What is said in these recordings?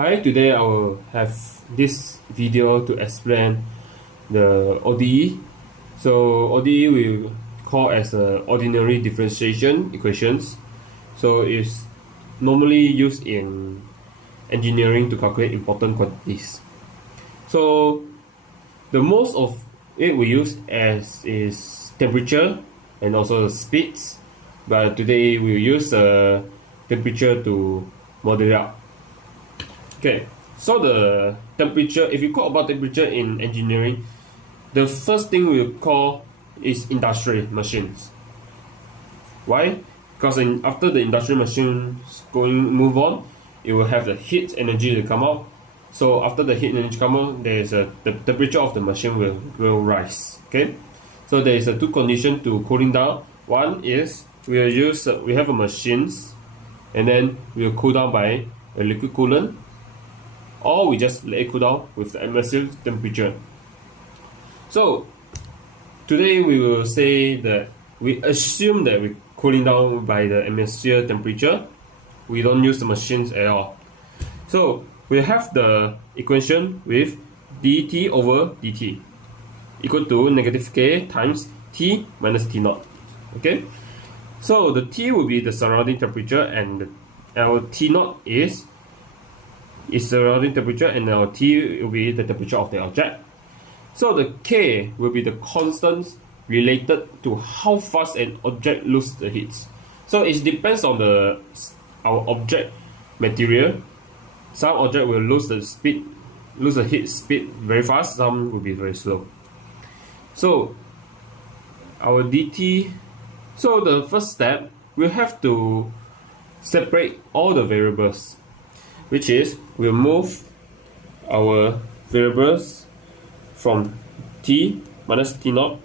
Hi, today I will have this video to explain the ODE. So ODE we call as ordinary differentiation equations. So it's normally used in engineering to calculate important quantities. So the most of it we use as is temperature and also the speeds, but today we will use temperature to model it out. Okay, so the temperature, if you talk about temperature in engineering, the first thing we call is industrial machines. Why? Because after the industrial machines move on, it will have the heat energy to come out. So after the heat energy come out, the temperature of the machine will rise. Okay, so there is two conditions to cooling down. One is we have a machines, and then we will cool down by a liquid coolant, or we just let it cool down with the atmospheric temperature. So today we will say that we assume that we're cooling down by the atmosphere temperature. We don't use the machines at all. So we have the equation with dT over dt equal to negative K times T minus T naught. Okay, so the T will be the surrounding temperature, and our T naught is surrounding temperature, and our T will be the temperature of the object. So the K will be the constant related to how fast an object loses the heat. So it depends on our object material. Some object will lose the heat speed very fast, some will be very slow. So our dt, so the first step, we have to separate all the variables, which is we'll move our variables from T minus T naught,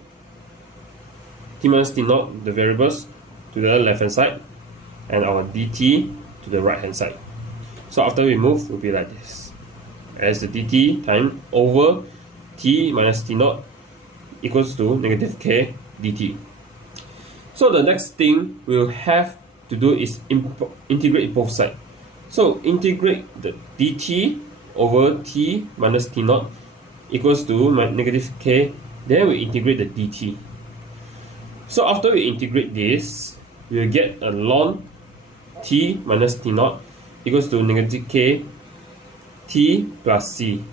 the variables, to the left hand side, and our dt to the right hand side. So after we move, it will be like this, as the dt time over T minus T naught equals to negative K dt. So the next thing we'll have to do is integrate both sides. So integrate the dt over T minus T naught equals to negative K, then we integrate the dt. So after we integrate this, we will get a ln T minus T naught equals to negative K T plus C.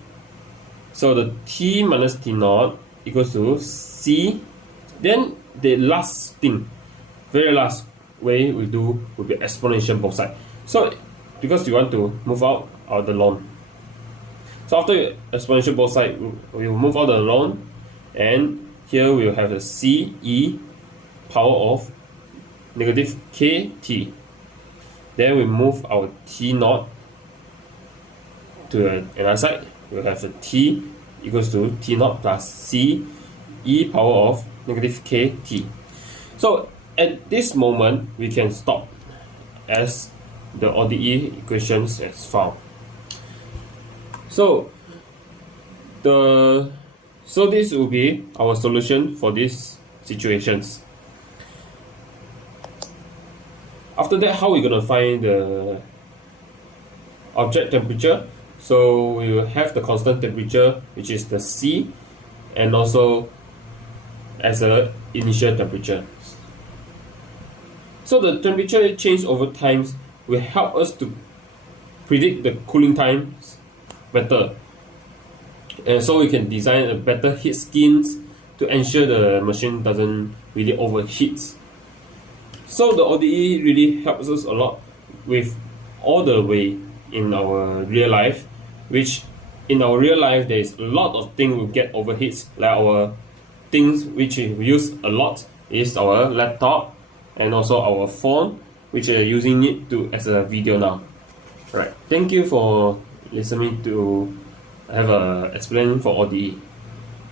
So the T minus T naught equals to C. Then the last thing, very last way we do will be exponential both sides. So because we want to move out the ln. So after exponential both sides, we will move out the ln, and here we will have a C e power of negative kt. Then we move our T naught to another side. We will have a T equals to T naught plus C e power of negative kt. So at this moment, we can stop as the ODE equations as found. So this will be our solution for these situations. After that, how are we going to find the object temperature? So we will have the constant temperature, which is the C, and also as a initial temperature. So the temperature change over time will help us to predict the cooling times better, and so we can design a better heat skins to ensure the machine doesn't really overheat. So the ODE really helps us a lot with all the way in our real life, which in our real life there is a lot of things will get overheats, like our things which we use a lot is our laptop and also our phone, which are using it as a video now. Right. Thank you for listening to have a explain for ODE.